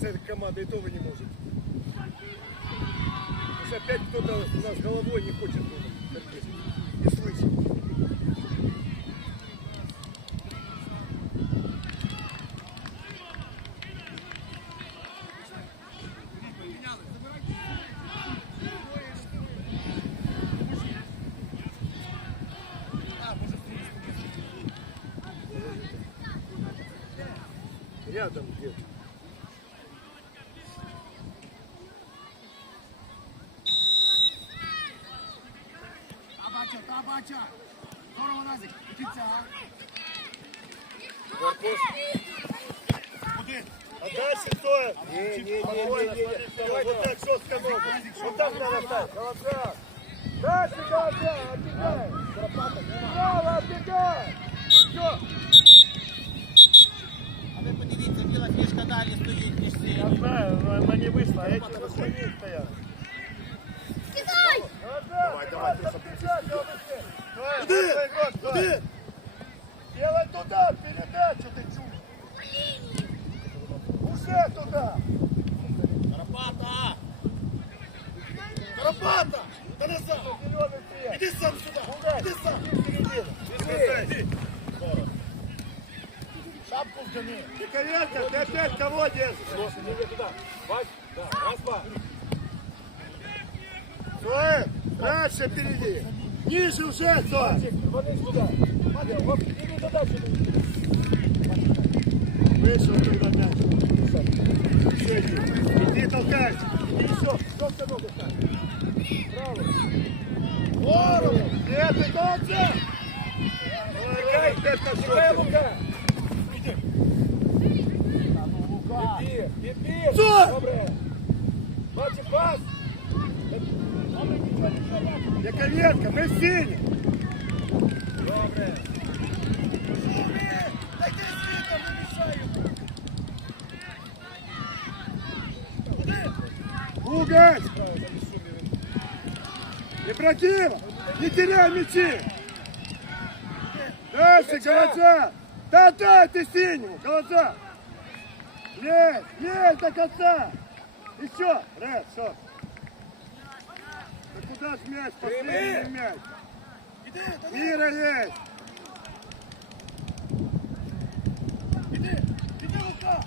этой командой, и то вы не можете. Опять кто-то у нас головой не хочет терпеть и слышать. Рядом где-то. Табача, табача. Здорово, Назик. До кінця. Корпус. Один. А дальше стоя. Не, не, не, не, не. Вот так жестко ногу. Вот так надо стать. Голоса. Дальше, голоса. Отбегай. Право, отбегай. Все. А ви подивіться, біла фішка далі стоїть ніж Я сині. знаю, но она не вышла, а эти на стороне стоят. Давай, давай, ты Куди? Куди? Делай туда, передачу ты чушь. Уже туда. Карапата! Да назад! Иди сам сюда! Иди сам! Иди! Шапку втяни! Пикаренко, ты опять кого держишь? Иди туда! Вась! Да, раз, два! Стой! Дальше впереди! Ниже уже, стой! Вышел ты на мяч. Все, иди. Иди толкайся. Иди еще. Жестко ногу ставь. Право. Здорово. Нет, ты молодец. Давай, опять на счет. Лука. Иди, иди. Добре. Бачи, пас. Яковенко, мы в сине. Ибрагимов, не теряй мячи! Дальше, Голодца! Да дай ты синему, Голодца! Есть, есть до конца! Еще! Ред, все! Да куда ж мяч? Последний мяч! Мира есть! Иди, иди, Лука!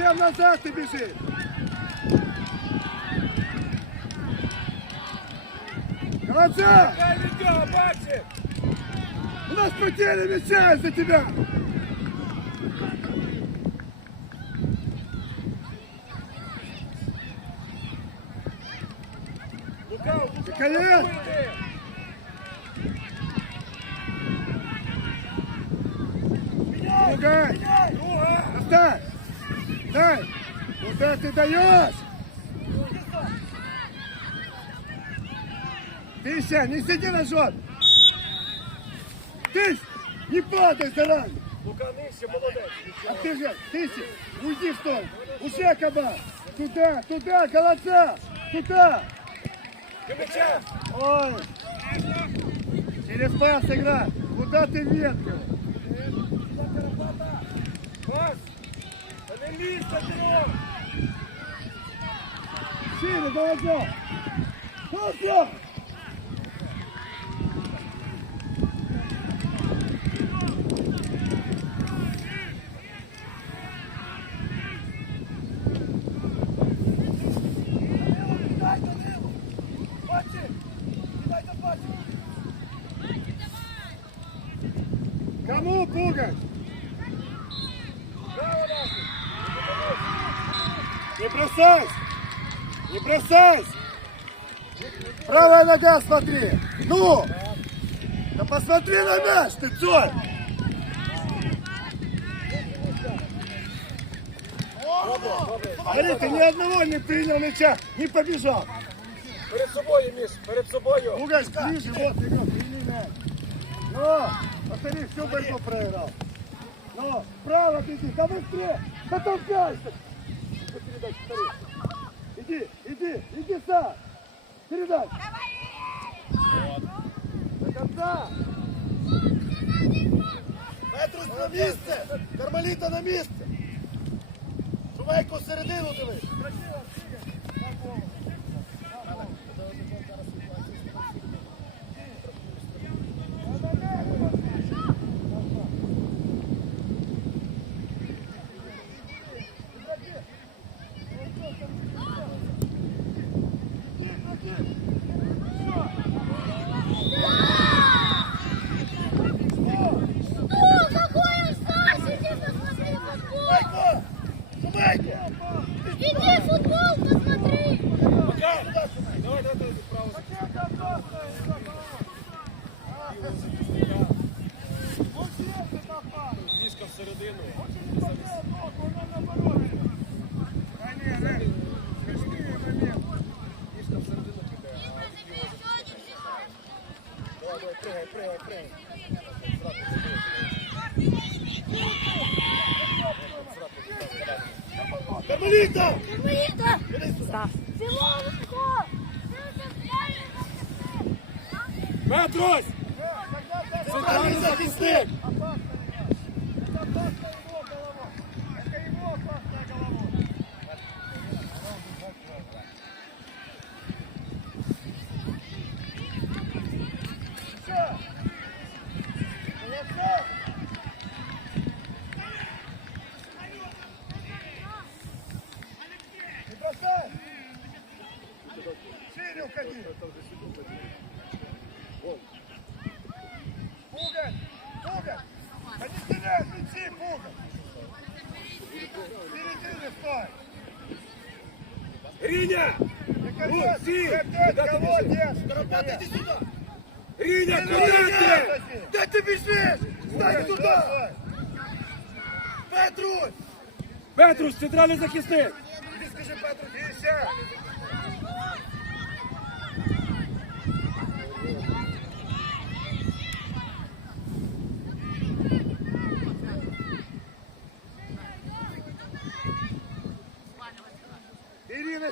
Зачем назад ты бежишь? Глаза! У нас потеря мяча из-за тебя! Колен! Ругай! Оставь! Дай! Куда ты даешь? Ты сейчас не сиди на жопе! Ты не падай заранее! Лука нижче, молодець. А ты же, ты си, уйди в сторону! Уже каба! Туда, туда, голодца! Туда! М'ячем. Ой! Через пас игра! Куда ты ветка? Пас. Та не лізь, Петро. Шире, голодца! Голодца! Дай Данилу. Бачи. Кидай до бачи. Кому пугать? Браво, Назик. Не бросайся! Бросайся! Правая нога смотри! Ну! Да посмотри на мяч, ты Цой! Смотри, ты ни одного не принял мяча, не побежал. Перед собою, Міш, перед собою. Пугать ближе, вот, идет, прими мяч. Ну, посмотри, всю борьбу проиграл. Ну, вправо беги, да быстрее, да толкайся. Иди, иди, иди сам. Передай. Вот. До конца. Петрус на місце. Кармаліта на місце. Шувайку середину дивись. Петрусь! Центральний захисник! Не бросай! Шире уходи! Пугать! Пугать! Да не теряй мячи, Пугать! В середине стой! Гриня! Не Вот, конец! Си! Опять Куда ты кого держишь? Карапат, иди сюда! Гриня, куда ты? Да ты бежишь! Стой сюда! Петрусь! Петрусь, центральний захисник! Иди скажи Петрусь, иди сядь!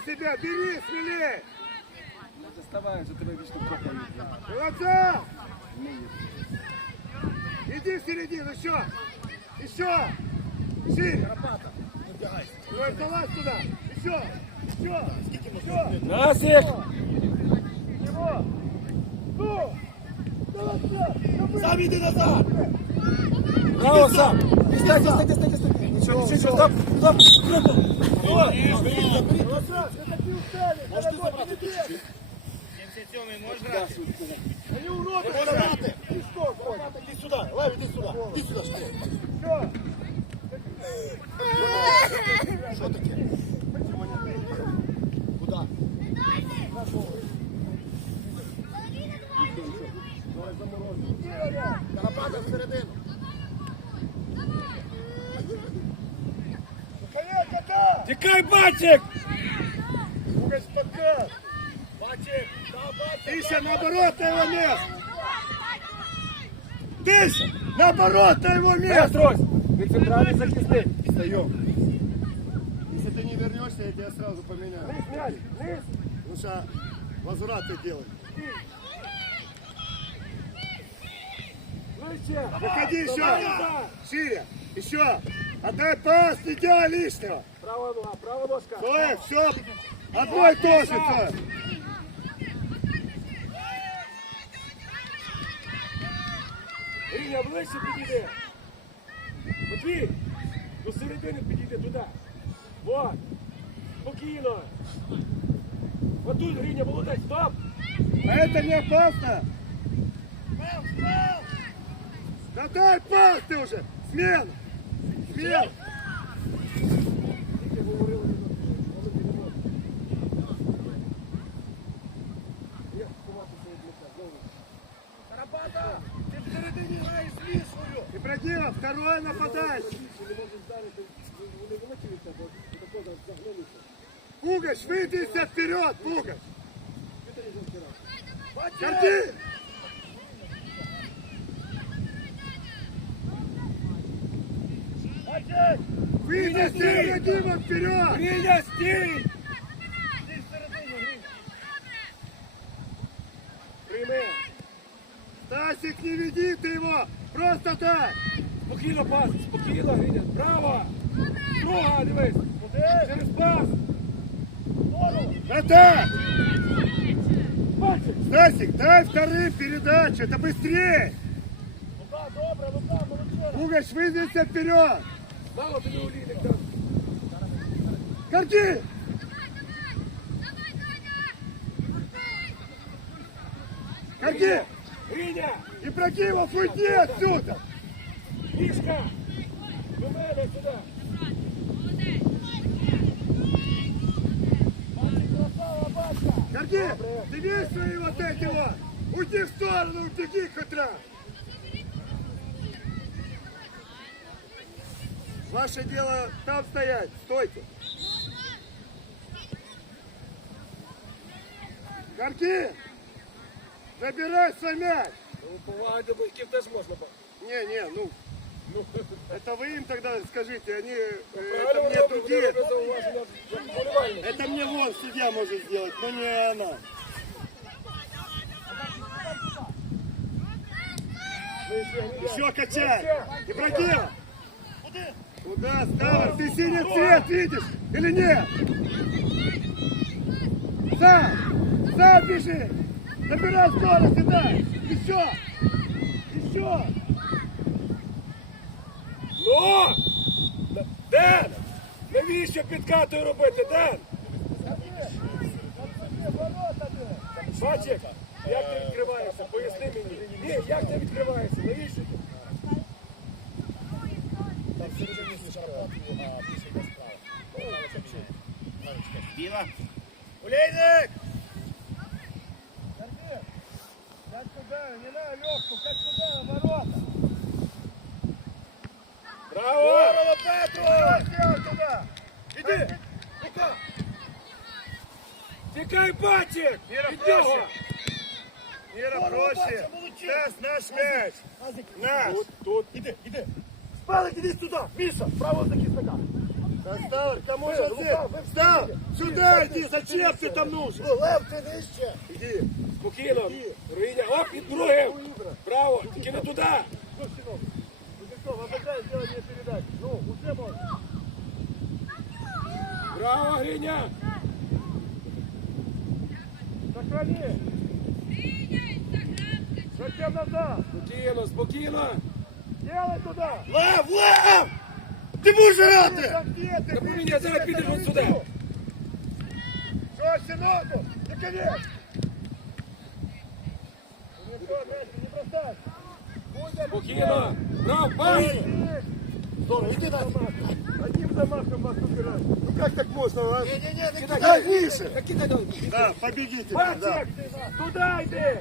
Себя, бери, смелее! вставай, уже тебе вічно проповідь. Иди впереди, ну все! Еще! Жи! Рапата! Надягайся! Залазь туда! Еще! Еще! Еще! Насик! Его! Ну! Сам иди назад! Браво, сам! Стой, стой, стой, стой, стой! Ничего, ничего, стоп, стоп! Стоп! Стоп! Стоп! Стоп! Стоп! Стоп! Стоп! Стоп! Стоп! Стоп! Стоп! Стоп! Стоп! 7 можеш грати? Мені у ноги давати. Ти що, давати? Ти сюди. Лев, іди сюди. Іди сюди, що? Що? Що таке? Куди? Давай заморозимо. Карапата всередину. Давай! Тікай, батик! Тыся, наоборот, на его место! Тыся! Наоборот, на его место! Петрусь! Ти центральний захисник! Встаем. Если ты не вернешься, я тебя сразу поменяю. Лучше возврат ты делай. Выходи еще! Шире! Еще! Отдай пас, не делай лишнего! Права нога, права ножка! Стой, все! Одной тоже, стой! Гриня, ближче підійди! Матвій! До середини підійди туди! Вот! Спокійно! Отут, Гриня, молодець, стоп! А это не опасно! Да дай пас ты уже! Смело! Смело! Бо тако загнулися. Пугач, выйдите вперед, Пугач! Горди! Выйдите, Ибрагимов, вперед! Прийми! Стасик, не веди ты его! Просто так! Спокійно пас, спокійно, Гриня. Браво! Друга, дивись. Через пас. Атак! Бачиш? Стасик, дай вторым передачу, это быстрее! Лука, добре, Лука, молодчина. Пугач, выдвинься вперед! Мало тобі улійник там. Карти! Карти! Гриня, Ибрагимов, уйди отсюда! Мішка. До мене сюди. Ты видишь свои вот эти вот? Уйди в сторону, убеги хоть раз! Ваше дело там стоять, стойте! Карти! Забирай свой мяч! Ну, поваги до батьків теж можна. Не, не, ну, это вы им тогда скажите, они, э, это мне другие, это мне вон судья может сделать, но не она. Еще качай. Ибрагимов. Куда, Ставр? Ты синий цвет видишь или нет? Сам, сам бежи. Набирай скорость и дай. Еще, еще. Ну! Ден! Навіщо підкатою робити, Ден? Бачиш, як ти відкриваєшся? Поясни мені. Ні, як ти відкриваєшся? Навіщо ти? Біла. Улейник! Как туда, не на легку, как туда, ворота. Браво! Здорово, Петру! Сделай туда! Иди! Ну-ка! Тікай, Батік! Міра, Від нього! проще! Мира, проще! Стас, наш мяч! Наш! Тут, тут. Іди, іди. Спалик, іди сюди. Міша, право захисника. Ставр, кому же ну, ты? да, вы Став! Сюда иди! Зачем ты там нужен? Лев, ти нижче. Иди! Спокійно. Руїня. Оп, і другим. Браво. Тільки не туди. Кузнецов, обыграй, сделай мне передачу. Ну, уже можно. Браво, Гриня. Сохрани! Зачем назад? Спокійно, спокійно. Делай туда! Лав, лав! Ты будешь рады! Та поміняй, зараз підеш от сюди. Жестче ногу! Наконец! Кузнецов, мяч не бросай! Спокійно. Пас. Здорово, иди на Одним замахом вас убирать. Ну как так можно, а? Не-не-не, Дай выше! Кидай. Да, победите. Да. Туди йди.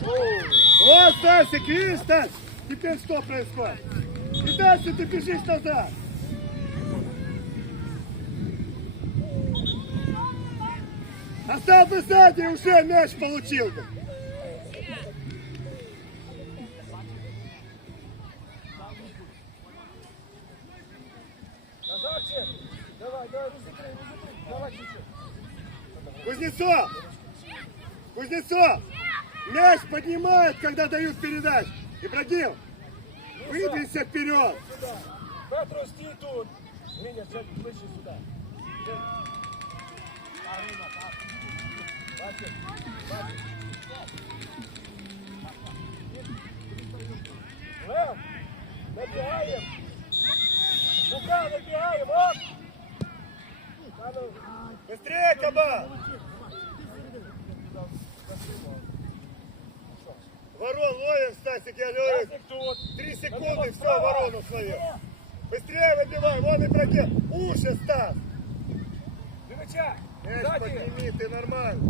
Вот, Стасик, видишь, Стас? Теперь что происходит? И дальше ты бежишь назад. Остал бы сзади, уже мяч получил бы. Кузнецов! Мяч поднимают, когда дают передачу. Ибрагим, выдвинься вперед. Петро, стій тут. Ліня, вже ближче сюди. Бачиш? Бачиш? Лев, набігаємо. Лука, набігаємо, оп! Та ну, Быстрее, кабан! Ворон ловим, Стасик, я говорю. Три секунды, все, ворону словил. Быстрее выбивай, вон и пробег. Уши, Стас. Дивича, Мяч подними, ты нормально.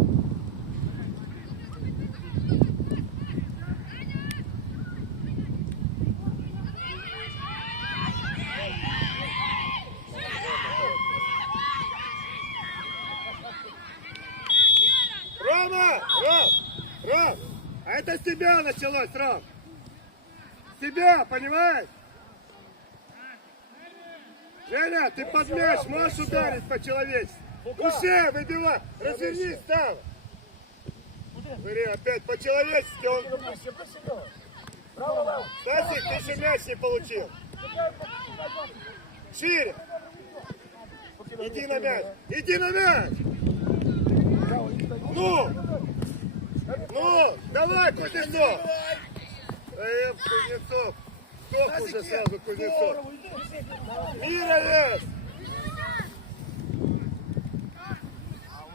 Рома! Ром! Ром! А это с тебя началось, Ром! С тебя, понимаешь? Женя, ты под мяч можешь ударить по-человечески? Уже выбивай! Развернись, стал! Смотри, опять по-человечески он... Стасик, ты еще мяч не получил. Шире. Иди на мяч. Иди на мяч. Ну. Ну, давай, Кузнецов. Э, Кузнецов. Стоп уже сразу, Кузнецов. Мира есть.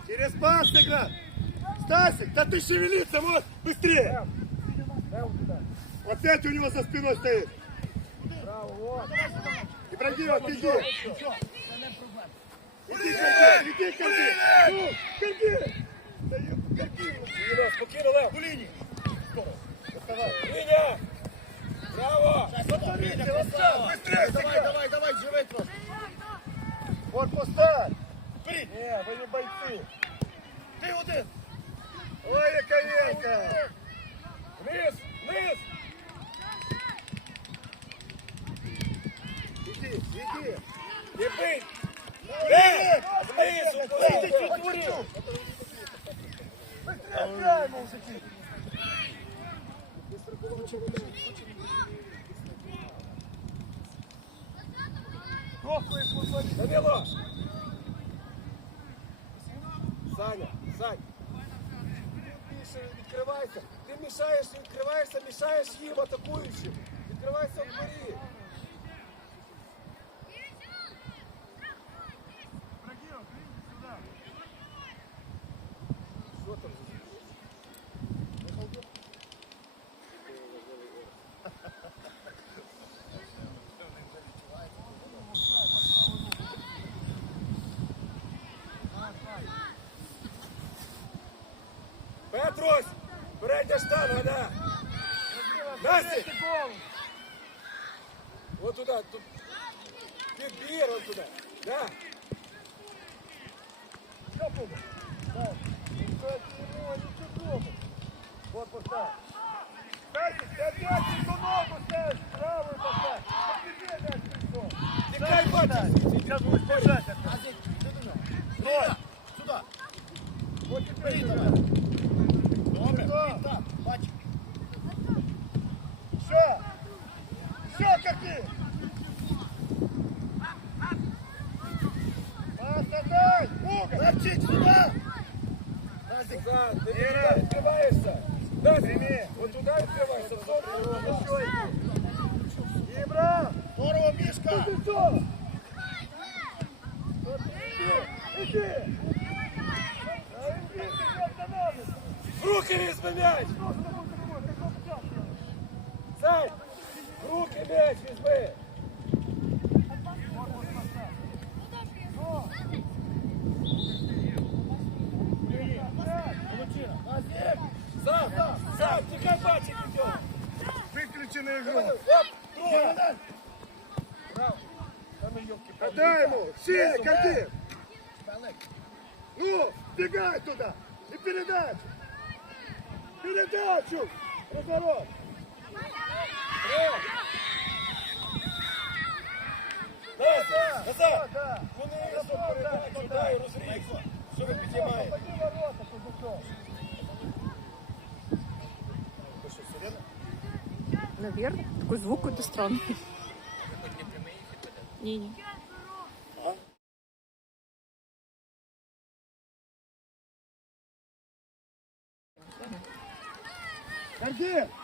Через пас игра. Стасик, да ты шевелиться можешь быстрее. Опять у него за спиной стоит. Ибрагимов, иди. Иди, Карди, иди, Карди. Ну, Карди. Да ё- Карди. Ліна, спокійно, Лев. У линии. Ліня! Браво! Смотрите, вот так, быстрее, Давай, давай, давай, живи трошки. Вот поставь. Вперед. Не, вы не бойцы. Ти один. Ой, Яковенко. Вниз! Вниз! Иди, иди. Не бий! Вниз! Вниз! Ты Вниз! Данило! Саня, Сань! Більше відкривайся! Ти мішаєш, відкриваєшся, мішаєш їм атакуючим! Відкривайся вгорі! Що Петрусь! Передня штанга, да! Настя! Вот туда, тут. Підбір, вот туда. Да. Все, Пуга? Да. Кстати, ему они чудом. Вот поставь. Стасик, ты опять эту ногу ставишь, правую поставь. Подбери мяч лицом. Тікай, бачиш! Сейчас будешь бежать от нас. Азик, ти до нього. Стой. Сюди. Вот теперь Бери, сюда. давай. Все. Все, как ты. Пас отдай. Пуга. Левчик, сюди. Назик, да, ти туди відкриваєшся. Назик, Прими. от туди відкриваєшся, в зону. Ибра. Здорово, Мішка. Ты что? Иди. Иди. руки візьми м'яч! Что с тобой такое? Ты что взял? Сань! В руки м'яч візьми! Молодчина. Азик. Сам! Сам! Тікай, бачить йде! Выключенную игру. Оп! Друга! Отдай ему. Сильно, Кати. Пелик. Ну, бегай туда. И передачу. Передачу. Разворот. Назад! Назад! Да. Вниз, передачу, дай, розріз! Що ви підіймаєте? Пойди ворота, Кузнецов. Наверное. Такой звук какой-то странный. Не-не. Горди,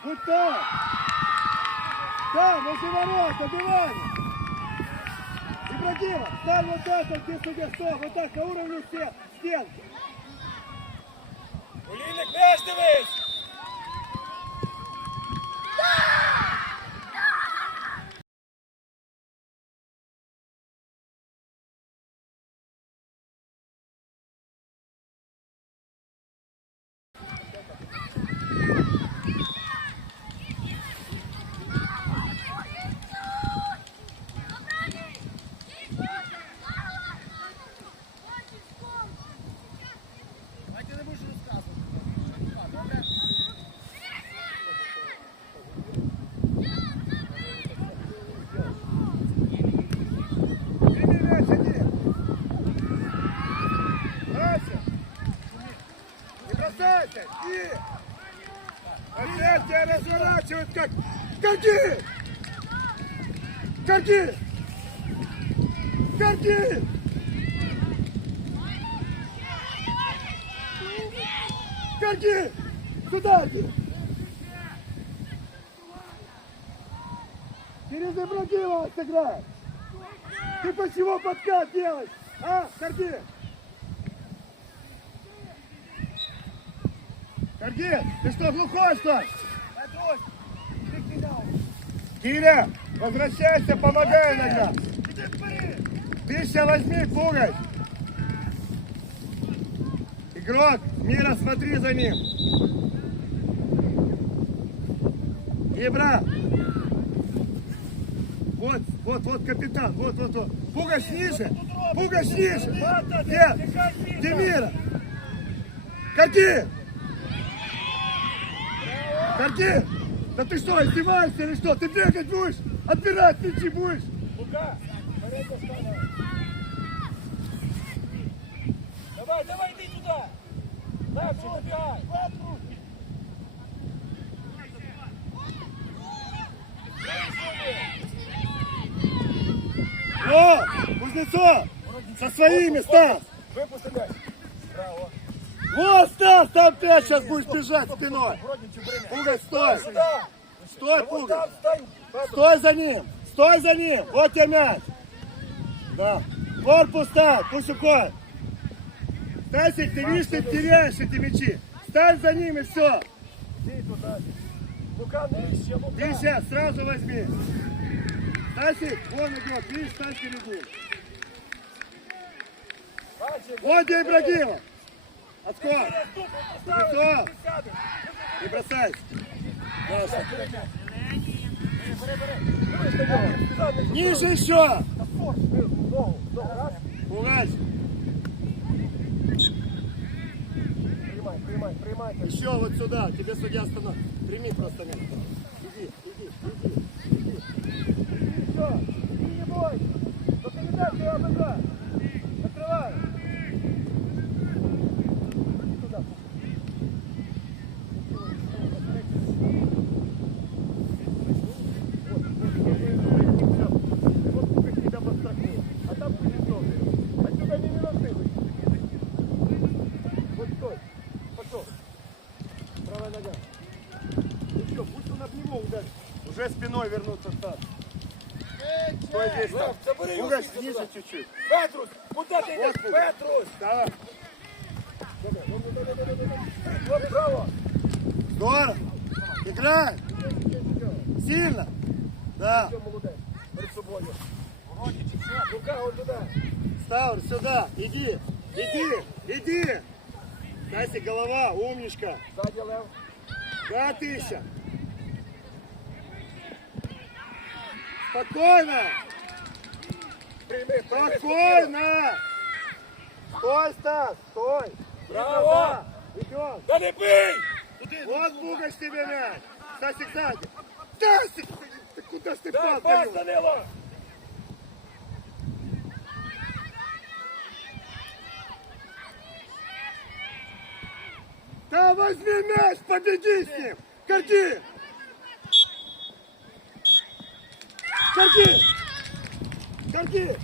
Вот так. Там, возле ворот, добивание. Ибрагимов, ставь вот это, где судья, стоп, вот так, на уровне стен, стенки. Олійник, м'яч дивись! Разворачивают, как Карги! Карги! Карги! Карги! Сюда иди! Через Ибрагимова сыграй! Ты почему подкат делаешь? А, Карги? Карги, ты что, глухой что? ли? Киря, возвращайся, помогай иногда. Сейчас возьми, пугай. Игрок, Мира, смотри за ним. Ибра. Вот, вот, вот капитан, вот, вот, вот. Пугач ниже, пугач ниже. Где? Где Мира? Карти! Да ты что, издеваешься или что? Ты бегать будешь? Отбирать мячи будешь? Лука. Давай, давай, йди туди. Легше, добігай. О, Кузнецов! Со своими, Стас! Випусти м'яч. Браво. Вот, Стас, там ты сейчас будешь бежать спиной! Пугай, стой! Стой, Пугай! Стой за ним! Стой за ним! Вот тебе мяч! Да. Корпус пусть уходит! Стасик, ты видишь, ты теряешь эти мячи! Стань за ним и все! Ты сейчас сразу возьми! Стасик, вон идет, видишь, стань впереди! Бачиш? Вот где Ибрагимов! Отскок! Кузнецов! сядеш. Не бросайся! Даша. Ниже еще! Пугач! Приймай, приймай, приймай. Еще вот сюда, тебе судья остановит. Прими просто мяч. Иди, иди, иди, иди. Все, ти не бойся. То ти не дай, ти його обіграй. Закривай. Іди туди. Вот как тебя подстрахует. А там Кузнецов. Отсюда не минуты Вот стой. Пошел. Правая нога. Ну что, пусть он об него ударит. Уже спиной вернуться Стас. Стой здесь, Стас. Звідси ниже чуть-чуть. Ти йдеш? Вот, Пугач. Петрусь. Давай. Вот, браво. Здорово. Играй. Сильно. Да. Перед собою. Лука, от туди. Ставр, сюда. Иди. Иди. Иди. Стасик, голова. Умничка. Ззаді лев. Да, тыща. Спокойно. Прийми, прийми. Спокойно. Стой, Стас. Стой. Браво. Идем. Та не бий! Вот Бугач тебе мяч. Стасик сзади. Стасик. Ты куда ж ты Дай пас? Данило! Да возьми мяч, победи с ним! Карти! Карти! Карти!